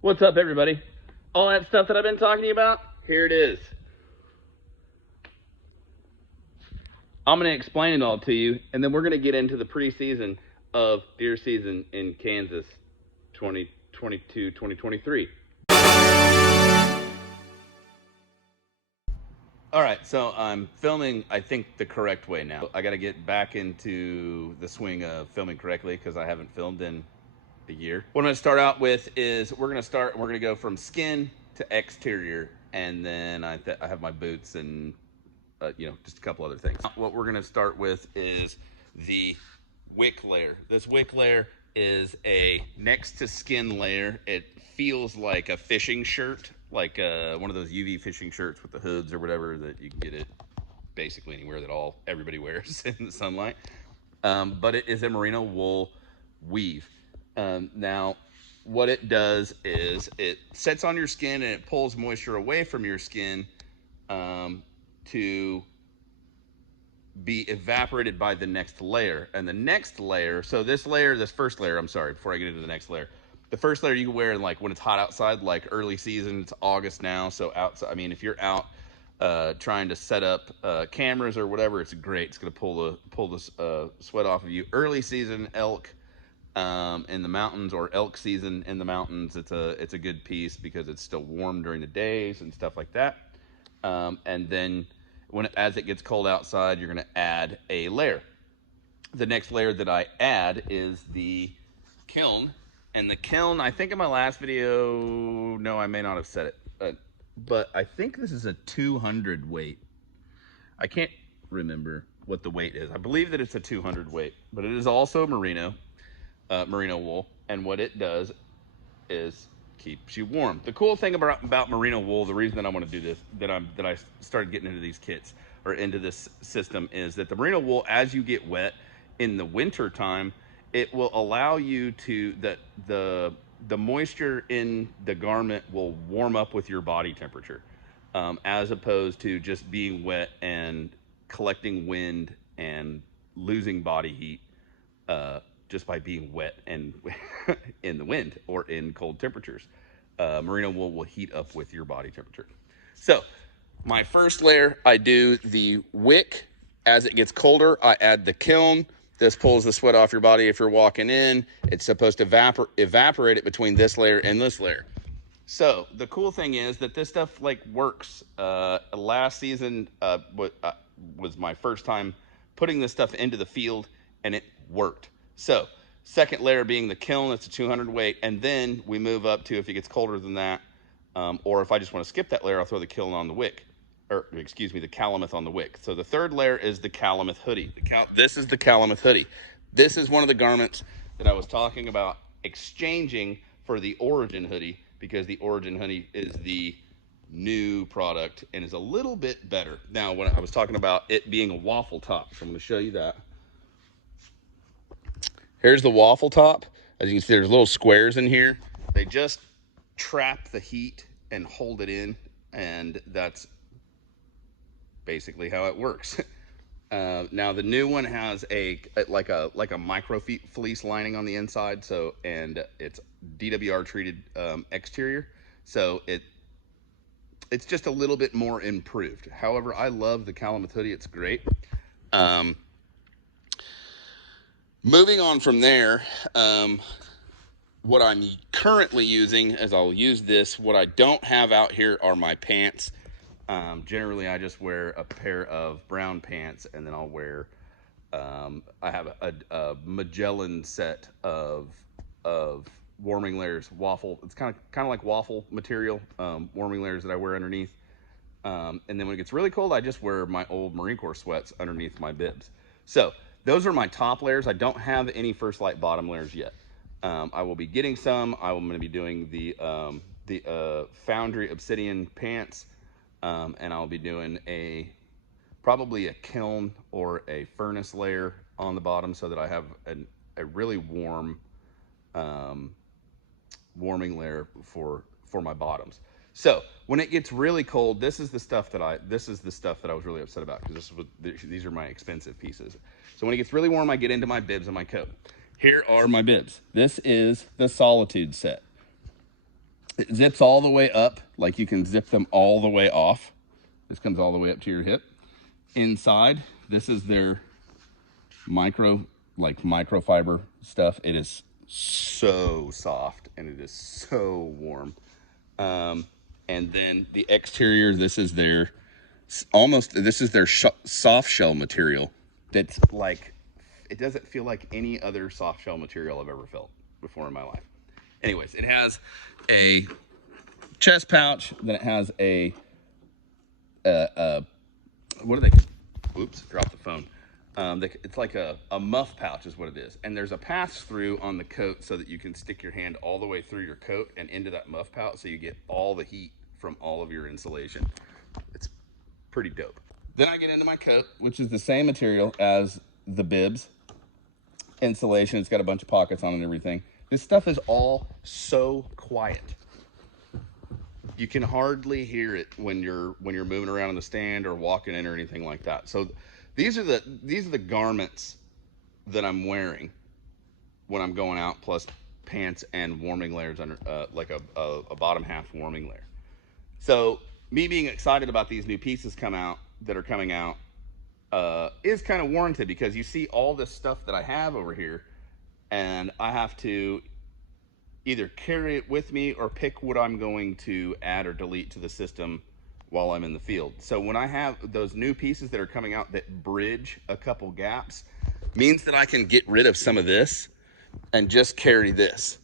What's up, everybody? All that stuff that I've been talking to you about, here it is. I'm going to explain it all to you, and then we're going to get into the preseason of deer season in Kansas 2022-2023. All right, so I'm filming, I think, the correct way now. I got to get back into the swing of filming correctly because I haven't filmed in a year. What I'm going to start out with is we're going to go from skin to exterior, and then I have my boots and just a couple other things. What we're going to start with is the wick layer. This wick layer is a next to skin layer. It feels like a fishing shirt, like one of those UV fishing shirts with the hoods or whatever that you can get it basically anywhere that everybody wears in the sunlight. But it is a merino wool weave. Now, what it does is it sets on your skin and it pulls moisture away from your skin to be evaporated by the next layer. And the next layer, so this first layer, I'm sorry, before I get into the next layer, the first layer you can wear like when it's hot outside, like early season. It's August now, so outside, I mean, if you're out trying to set up cameras or whatever, it's great. It's going to pull the sweat off of you. Early season elk in the mountains, or elk season in the mountains, it's a good piece because it's still warm during the days and stuff like that. And then as it gets cold outside, you're going to add a layer. The next layer that I add is the kiln. And the kiln, I think in my last video, no, I may not have said it, but I think this is a 200 weight. I can't remember what the weight is. I believe that it's a 200 weight, but it is also merino wool. And what it does is keeps you warm. The cool thing about merino wool, the reason that I want to do this, that I started getting into these kits or into this system, is that the merino wool, as you get wet in the winter time, it will allow you to the moisture in the garment will warm up with your body temperature, as opposed to just being wet and collecting wind and losing body heat just by being wet and in the wind or in cold temperatures. Merino wool will heat up with your body temperature. So my first layer, I do the wick. As it gets colder, I add the kiln. This pulls the sweat off your body if you're walking in. It's supposed to evaporate it between this layer and this layer. So the cool thing is that this stuff like works. Last season was my first time putting this stuff into the field, and it worked. So second layer being the kiln, it's a 200 weight, and then we move up to, if it gets colder than that, or if I just want to skip that layer, I'll throw the kiln on the wick, or excuse me, the calumet on the wick. So the third layer is the calumet hoodie. This is the calumet hoodie. This is one of the garments that I was talking about exchanging for the Origin hoodie, because the Origin hoodie is the new product and is a little bit better. Now, when I was talking about it being a waffle top, so I'm going to show you that. Here's the waffle top. As you can see, there's little squares in here. They just trap the heat and hold it in, and that's basically how it works. Now the new one has like a micro fleece lining on the inside, so, and it's DWR treated exterior, so it's just a little bit more improved. However, I love the calumet hoodie. It's great. Moving on from there, what I'm currently using is I'll use this. What I don't have out here are my pants. Generally, I just wear a pair of brown pants, and then I'll wear, I have a Magellan set of warming layers, waffle. It's kind of like waffle material, warming layers that I wear underneath. And then when it gets really cold, I just wear my old Marine Corps sweats underneath my bibs. So those are my top layers. I don't have any First Light bottom layers yet. I will be getting some. I'm going to be doing the Foundry Obsidian pants, and I'll be doing probably a kiln or a furnace layer on the bottom, so that I have a really warm warming layer for my bottoms. So when it gets really cold, this is the stuff that I was really upset about, because these are my expensive pieces. So when it gets really warm, I get into my bibs and my coat. Here are my bibs. This is the Solitude set. It zips all the way up, like you can zip them all the way off. This comes all the way up to your hip. Inside, this is their microfiber stuff. It is so soft and it is so warm. And then the exterior, this is their soft shell material. That's like, it doesn't feel like any other soft shell material I've ever felt before in my life. Anyways, it has a chest pouch, then it has a what are they? Oops, dropped the phone. It's like a muff pouch is what it is. And there's a pass-through on the coat so that you can stick your hand all the way through your coat and into that muff pouch so you get all the heat from all of your insulation. It's pretty dope. Then I get into my coat, which is the same material as the Bibs insulation. It's got a bunch of pockets on it and everything. This stuff is all so quiet. You can hardly hear it when you're moving around in the stand or walking in or anything like that. So these are the garments that I'm wearing when I'm going out, plus pants and warming layers under, like a bottom half warming layer. So me being excited about these new pieces that are coming out is kind of warranted, because you see all this stuff that I have over here, and I have to either carry it with me or pick what I'm going to add or delete to the system while I'm in the field. So when I have those new pieces that are coming out that bridge a couple gaps, means that I can get rid of some of this and just carry this.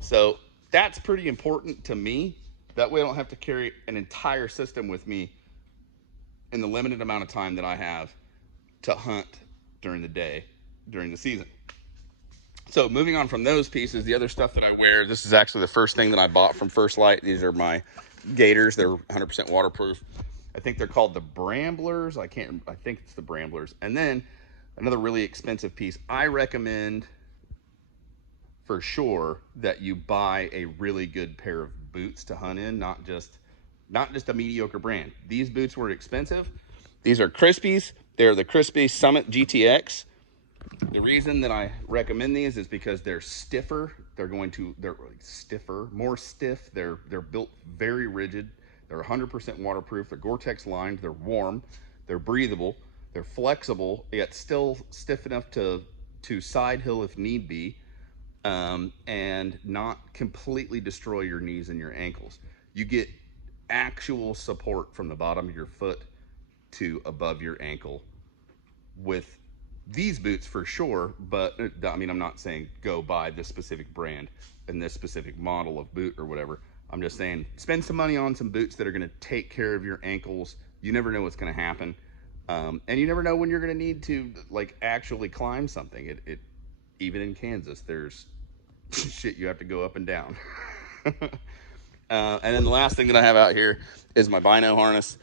So that's pretty important to me. That way I don't have to carry an entire system with me in the limited amount of time that I have to hunt during the day, during the season. So moving on from those pieces, the other stuff that I wear, this is actually the first thing that I bought from First Light. These are my gaiters. They're 100% waterproof. I think they're called the Bramblers. I think it's the Bramblers. And then another really expensive piece. I recommend for sure that you buy a really good pair of boots to hunt in, not just a mediocre brand. These boots were expensive. These are Crispies. They're the Crispy Summit GTX. The reason that I recommend these is because they're stiffer. They're stiffer, more stiff. They're built very rigid. They're 100% waterproof. They're Gore-Tex lined. They're warm. They're breathable. They're flexible, yet still stiff enough to side hill if need be, and not completely destroy your knees and your ankles. You get actual support from the bottom of your foot to above your ankle with these boots for sure. But I mean, I'm not saying go buy this specific brand and this specific model of boot or whatever. I'm just saying spend some money on some boots that are going to take care of your ankles. You never know what's going to happen, and you never know when you're going to need to like actually climb something. Even in Kansas, there's shit you have to go up and down. And then the last thing that I have out here is my bino harness.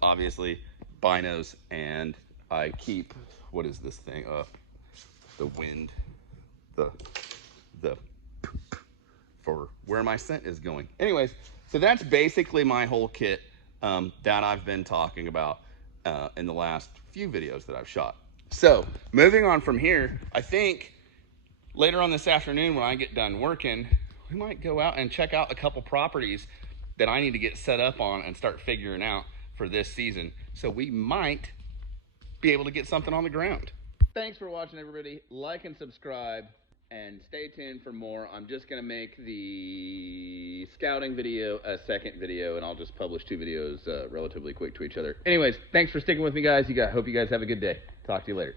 Obviously binos, and I keep, what is this thing? The wind, the for where my scent is going. Anyways, so that's basically my whole kit that I've been talking about in the last few videos that I've shot. So moving on from here, I think later on this afternoon when I get done working, we might go out and check out a couple properties that I need to get set up on and start figuring out for this season. So we might be able to get something on the ground. Thanks for watching, everybody. Like and subscribe, and stay tuned for more. I'm just gonna make the scouting video a second video, and I'll just publish 2 videos relatively quick to each other. Anyways, thanks for sticking with me, guys. Hope you guys have a good day. Talk to you later.